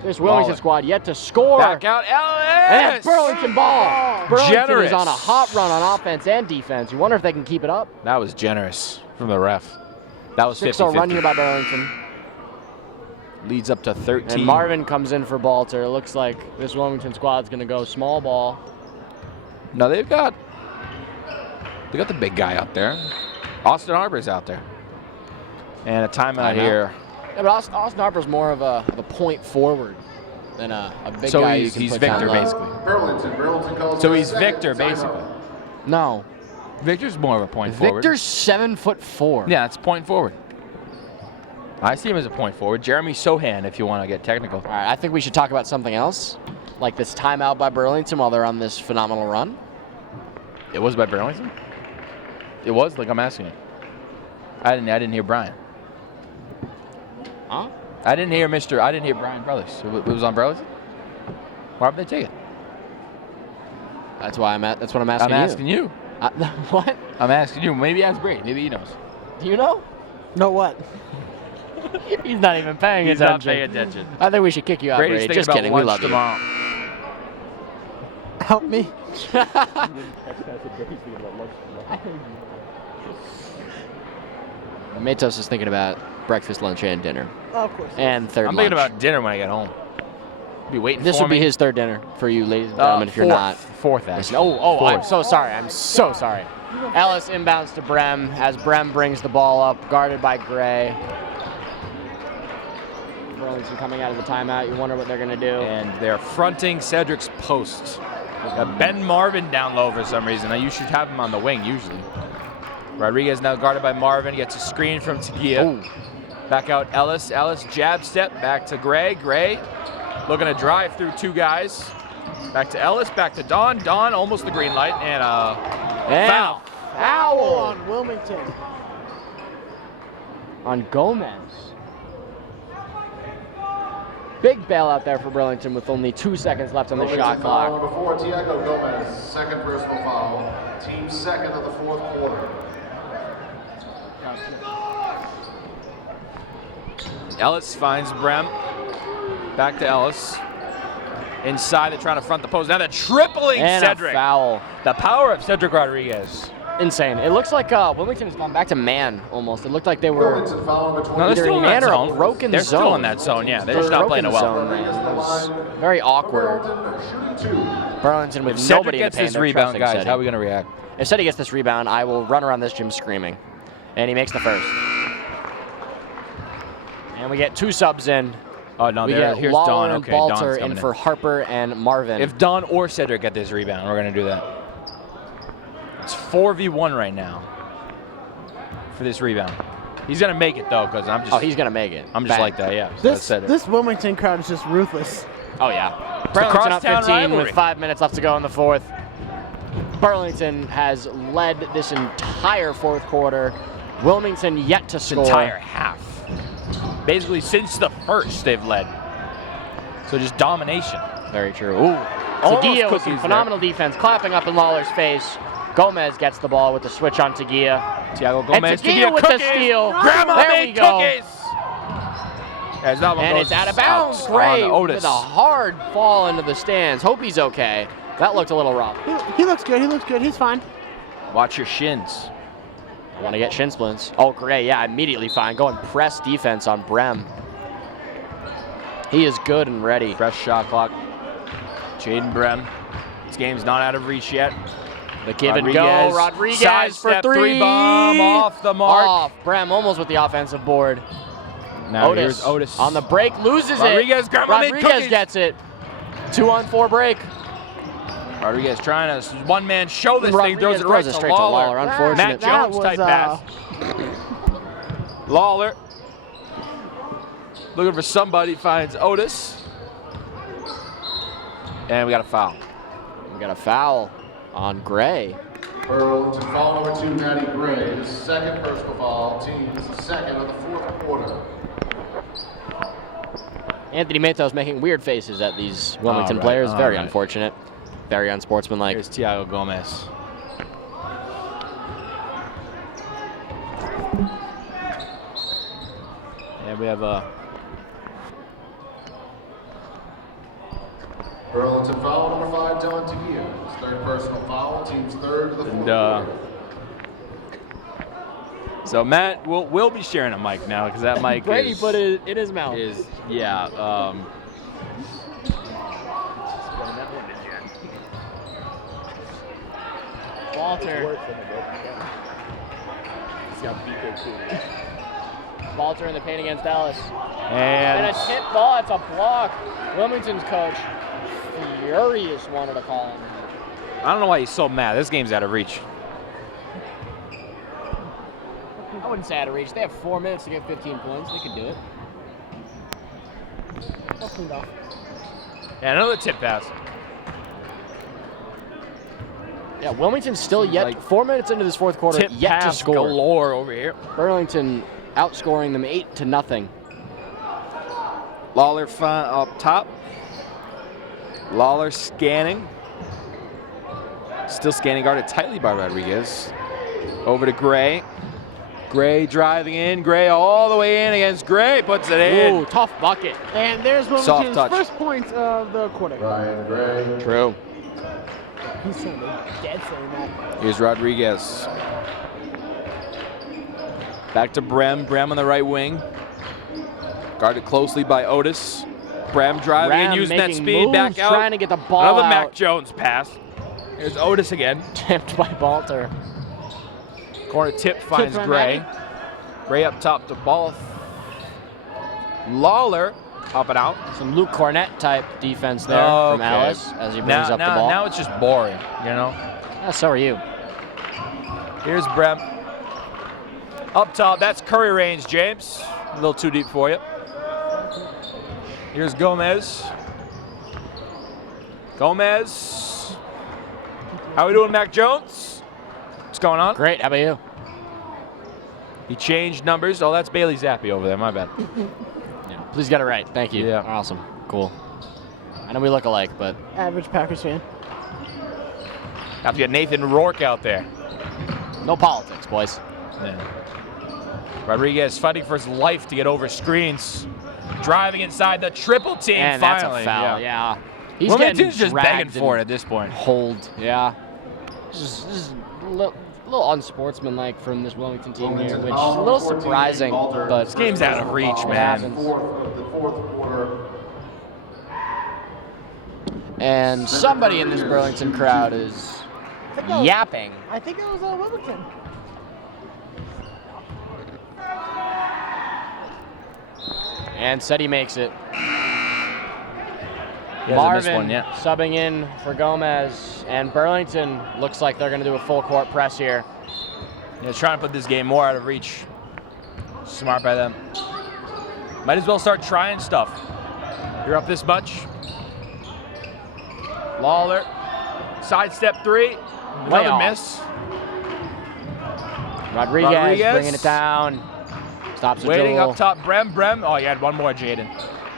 This Wilmington Lawler. squad yet to score. Back out Ellis. And then Burlington ball. Burlington Generous. is on a hot run on offense and defense. You wonder if they can keep it up. That was generous from the ref. That was 6-0 run 50-50. here by Burlington. Leads up to 13. And Marvin comes in for Balter. It looks like this Wilmington squad's going to go small ball. No, they got the big guy out there. Austin Harper's out there. And a timeout here. Yeah, but Austin Harper's more of a point forward than a big So guy. he's put Victor, down low. basically. Burlington calls So for a he's second Victor, timeout. basically. No. Victor's more of a point forward. Victor's 7'4". Yeah, it's point forward. I see him as a point forward. Jeremy Sohan, if you want to get technical. All right, I think we should talk about something else, like this timeout by Burlington while they're on this phenomenal run. It was by Burlington? It was? Like, I'm asking you. I didn't hear Brian. Huh? I didn't hear Brian Brothers. It was on Burlington? Why would they take it? That's what I'm asking you. I'm asking you. What? I'm asking you. Maybe ask Brady. Maybe he knows. Do you know? No what? He's not even paying He's attention. not paying attention. I think we should kick you out, Brady's Brady. thinking Just about kidding. We lunch love tomorrow. Help me. Matos is thinking about breakfast, lunch, and dinner. Oh, of course. And third I'm lunch. thinking about dinner when I get home. Be waiting This for would me. be his third dinner for you, ladies and gentlemen, if you're not. Fourth, actually. Oh, I'm so sorry. I'm so sorry. Ellis inbounds to Brem as Brem brings the ball up, guarded by Gray. Burlington coming out of the timeout. You wonder what they're going to do. And they're fronting Cedric's post. Got Ben Marvin down low for some reason. Now you should have him on the wing usually. Rodriguez now guarded by Marvin. Gets a screen from Tagia. Back out Ellis. Ellis jab step back to Gray. Gray looking to drive through two guys. Back to Ellis. Back to Don. Don almost the green light and foul. Foul on Wilmington. On Gomez. Big bailout there for Burlington with only 2 seconds left on the shot clock. Foul number 4, Thiago Gomez, second personal foul. Team second of the fourth quarter. Ellis finds Brem. Back to Ellis. Inside, they're trying to front the post. Now they're tripling And Cedric. a foul. The power of Cedric Rodriguez. Insane. It looks like Wilmington has gone back to man almost. It looked like they were Burlington foul number 20. No, they're either still in man that or a zone. broken They're zone. still in that zone, yeah. They're just not playing it well. Broken zone, man. It was very awkward. Burlington with If nobody Cedric gets in the paint. this They're rebound, trusting guys, Cedric. how are we going to react? If Cedric gets this rebound, I will run around this gym screaming. And he makes the first. And we get two subs in. Oh, no, We there, get here's Lawler Don. and Okay, Don's Balter coming in for Harper and Marvin. If Don or Cedric get this rebound, we're going to do that. It's 4v1 right now for this rebound. He's going to make it, though, because I'm just... Oh, he's going to make it. I'm just Bang. like that, yeah. So that's Cedric. This Wilmington crowd is just ruthless. Oh, yeah. Burlington up crosstown 15 rivalry. with 5 minutes left to go in the fourth. Burlington has led this entire fourth quarter. Wilmington yet to score. Entire half. Basically, since the first, they've led. So just domination. Very true. Ooh. Almost Tagia with some cookies phenomenal defense, clapping up in Lawler's face. Gomez gets the ball with the switch on Tagia. Thiago Gomez. And Tagia with the steal. Grandma there made we go. cookies. As that one And goes it's out of bounds. out Gray on Otis. with a hard fall into the stands. Hope he's okay. That looked a little rough. He looks good. He looks good. He's fine. Watch your shins. I want to get shin splints. Oh, Gray, yeah, immediately fine. Going press defense on Brem. He is good and ready. Fresh shot clock. Jaden Brem. This game's not out of reach yet. The give and go. Rodriguez for three. Bomb off the mark. Off. Brem almost with the offensive board. Now here's Otis. On the break, loses Rodriguez, it. grandma made Rodriguez cookies. gets it. 2-on-4 break. Rodriguez trying to one-man show this thing. Rodriguez Throws it right straight to Lawler. Unfortunate. Matt Jones type pass. Lawler. Looking for somebody, finds Otis. And we got a foul. We got a foul on Gray. Burlington foul number 2, Matty Gray. His second personal foul. Team's second of the fourth quarter. Anthony Matos making weird faces at these Wilmington players. Very unfortunate. Very unsportsmanlike. Here's Thiago Gomez. And we have a Burlington foul number 5, John Tagia. His third personal foul. Team's third of the fourth quarter. So Matt, we'll be sharing a mic now because that mic Brady put it in his mouth. Walter. Walter in the paint against Dallas. And a tip ball. It's a block. Wilmington's coach, furious, wanted to call him. I don't know why he's so mad. This game's out of reach. I wouldn't say out of reach. They have 4 minutes to get 15 points. They could do it. All cleaned off. Yeah, another tip pass. Yeah, Wilmington's still yet, Like, 4 minutes into this fourth quarter, Tip yet to pass score. galore over here. Burlington outscoring them 8-0. Lawler up top. Lawler scanning. Still scanning, guarded tightly by Rodriguez. Over to Gray. Gray driving in. Gray all the way in against Gray. Puts it in. Ooh, tough bucket. And there's Soft Wilmington's touch. first points of the quarter. Ryan Gray. True. He's saying dead saying that. Here's Rodriguez. Back to Brem. Brem on the right wing. Guarded closely by Otis. Brem driving in, using that speed back out. Trying to get the ball Another out. Mac Jones pass. Here's Otis again. Tipped by Balter. Corner tip finds from Gray. Matty. Gray up top to ball. Lawler up and out. Some Luke Cornett type defense there from Okay. Ellis as he brings up the ball. Now it's just boring, you know? Yeah, so are you. Here's Brem. Up top, that's Curry range, James. A little too deep for you. Here's Gomez. Gomez. How we doing, Mac Jones? What's going on? Great, how about you? He changed numbers. Oh, that's Bailey Zappi over there, my bad. Yeah, please get it right. Thank you. Yeah. Awesome. Cool. I know we look alike, but Average Packers fan. Have to get Nathan Rourke out there. no politics, boys. Yeah. Rodriguez fighting for his life to get over screens. Driving inside the triple team And finally. that's a foul, yeah. He's Wilmington's getting just begging dragged for it and at this point. Hold, yeah. This is a little unsportsmanlike from this Wilmington team here, which is a little surprising, but This game's out of reach, man. Fourth of the fourth quarter. and somebody in this Burlington crowd is yapping. I think it was Wilmington. And said he makes it. He hasn't missed Marvin one yet. subbing in for Gomez, and Burlington looks like they're going to do a full court press here. Yeah, trying to put this game more out of reach. Smart by them. Might as well start trying stuff. You're up this much. Lawler, sidestep three. Another off. miss. Rodriguez Rodriguez. bringing it down. Stops the Waiting duel. up top, Brem. Oh, you had one more, Jaden.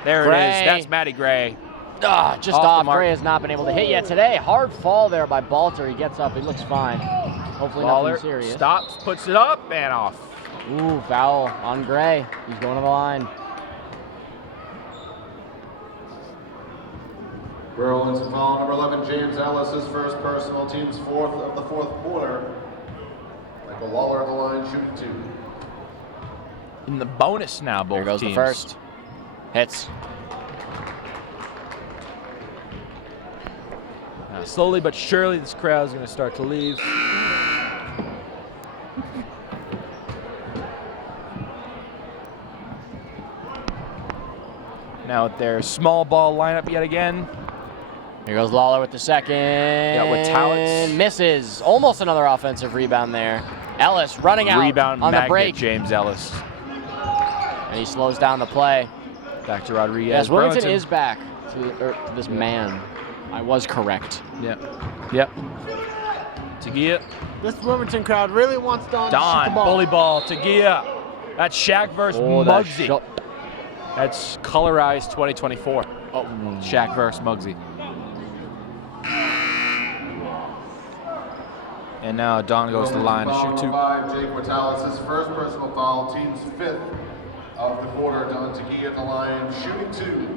There Gray. it is. That's Matty Gray. Just Off the off. mark. Gray has not been able to hit yet today. Hard fall there by Balter. He gets up. He looks fine. Hopefully Lawler nothing serious. stops, puts it up, and off. Ooh, foul on Gray. He's going to the line. Burlington foul number 11, James Ellis, his first personal, team's fourth of the fourth quarter. Michael Lawler on the line, shooting 2. In the bonus now, both There goes teams. the first. Hits. Slowly but surely, this crowd's going to start to leave. Now with their small ball lineup yet again. Here goes Lawler with the second. Yeah, with Towitz. Misses. Almost another offensive rebound there. Ellis running out Rebound on the magnet, break. James Ellis. And he slows down the play. Back to Rodriguez. Yes, Wilmington Burlington. is back to this man. I was correct. Yep. Tagia. This Wilmington crowd really wants Don to shoot Don. the ball. Bully ball. Tagia. That's Shaq versus Muggsy. That's colorized 2024. Oh, Shaq versus Muggsy. And now Don goes to the line to shoot 2. 5, Jake Morales, his first personal foul, team's 5th of the quarter. Don Taguia at the line, shooting 2.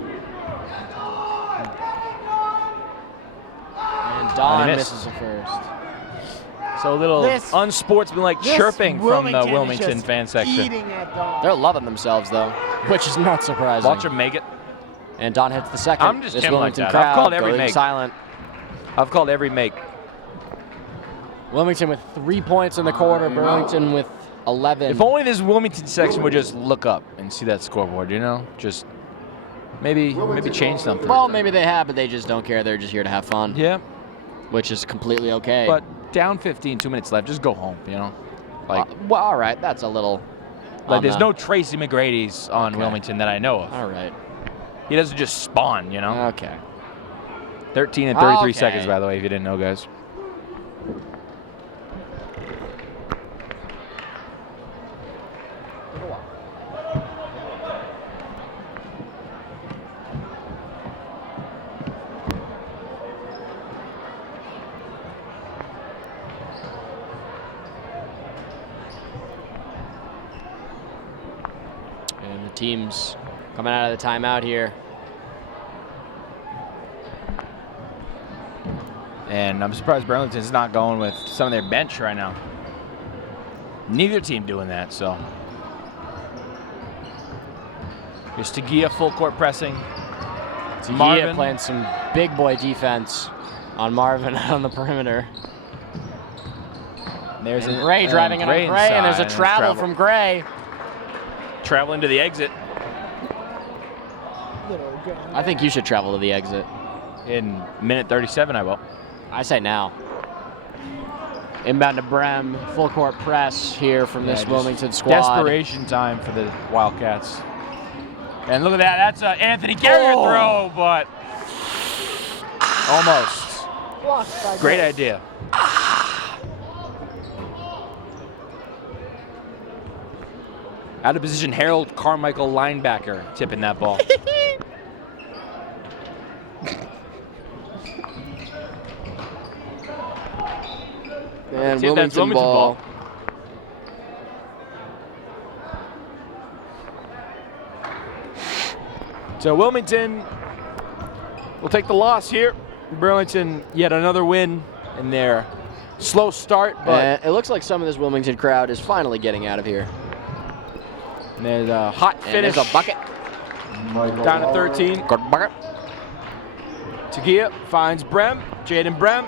And Don missed. misses the first. So a little This- unsportsmanlike This chirping from the is Wilmington just fan section. eating at Don. They're loving themselves, though, which is not surprising. Watch him make it. And Don hits the second. I'm just this him like Wilmington that. crowd I've called every going make. silent. I've called every make. Wilmington with 3 points in the quarter. Burlington with 11. If only this Wilmington section would just look up and see that scoreboard, you know? Just maybe change something. Well, maybe they have, but they just don't care. They're just here to have fun. Yeah, Which is completely okay. but down 15, 2 minutes left. Just go home, you know? Like, well, all right, that's a little. there's no Tracy McGrady's on Wilmington that I know of. All right. He doesn't just spawn, you know? Okay. 13 and 33 Okay. seconds, by the way, if you didn't know, guys. And the team's coming out of the timeout here. And I'm surprised Burlington's not going with some of their bench right now. Neither team doing that, so. Here's Tagia full court pressing. Tagia Marvin. playing some big boy defense on Marvin on the perimeter. There's And Gray driving in on Gray, and there's a travel from Gray. Traveling to the exit Little guy. I think you should travel to the exit. in minute 37, I will. I say now. Inbound to Brem, full court press here from this just Wilmington squad. Desperation time for the Wildcats. And look at that, that's an Anthony Carrier throw, but almost. Blocked by Great Gray. idea. Out of position, Harold Carmichael, linebacker, tipping that ball. And See if that's Wilmington ball. So Wilmington will take the loss here. Burlington, yet another win in their slow start, but It looks like some of this Wilmington crowd is finally getting out of here. there's a hot And finish. there's a bucket. Down to 13. Good bucket. Tagia finds Brem. Jaden Brem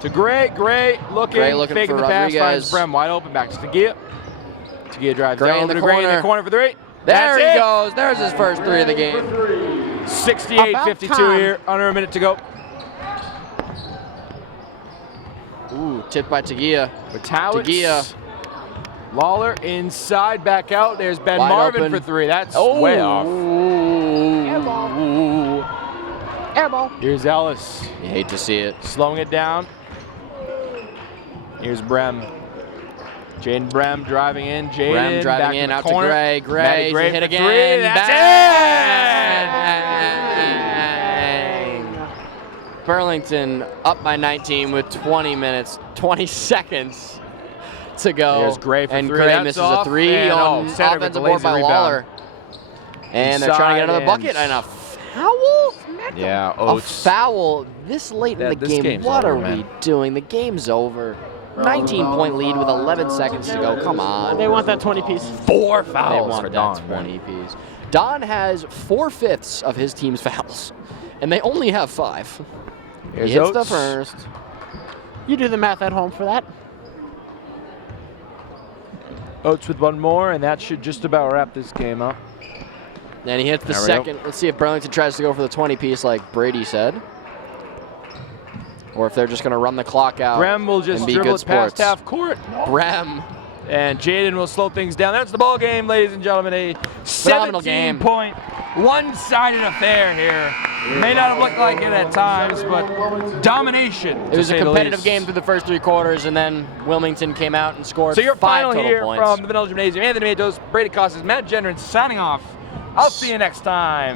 to Gray. Gray looking faking for the pass. Rodriguez. Finds Brem wide open. Back to Tagia. Tagia drives Gray down in over the to Gray in the corner. corner for 3. There That's he it. goes. There's his first three of the game. 68-52 About time. here. Under a minute to go. Ooh, tipped by Tagia. With Towitz. Tagia. Lawler inside, back out. There's Ben Wide Marvin open. for 3. That's way off. Airball. Airball. Here's Ellis You hate to see it. slowing it down. Here's Brem. Jaden Brem driving in. Jaden Brem driving back in, the out corner. to Gray. Gray, Matty Gray hit for again. three. That's Bang. Burlington up by 19 with 20 seconds to go. There's Gray for and three. Gray That's misses off. a three And, on center with offensive the board by lazy rebound. Lawler. And they're trying to get another Inside bucket and and a foul. Yeah, A Oates. foul this late in the This game. game's What over, are we man. doing? The game's over. 19-point lead with 11 seconds to go. Come on. They want that 20-piece. 4 They fouls want for that Don. 20 piece. Don has 4/5 of his team's fouls, and they only have 5. Here's He hits the Oates. first. You do the math at home for that. Oates with one more, and that should just about wrap this game up. And he hits the There we go. second. Let's see if Burlington tries to go for the 20-piece like Brady said. Or if they're just going to run the clock out Brem will just and be dribble good it past sports. half court. Brem. And Jaden will slow things down. That's the ball game, ladies and gentlemen. A Phenomenal game. 17-point, one-sided affair here. May not have looked like it at times, but domination. It was a competitive game through the first 3 quarters, and then Wilmington came out and scored So your 5 final total here points. from the Vanilla Gymnasium. Anthony Matos, Brady Kosses, Matt Gendron signing off. I'll see you next time.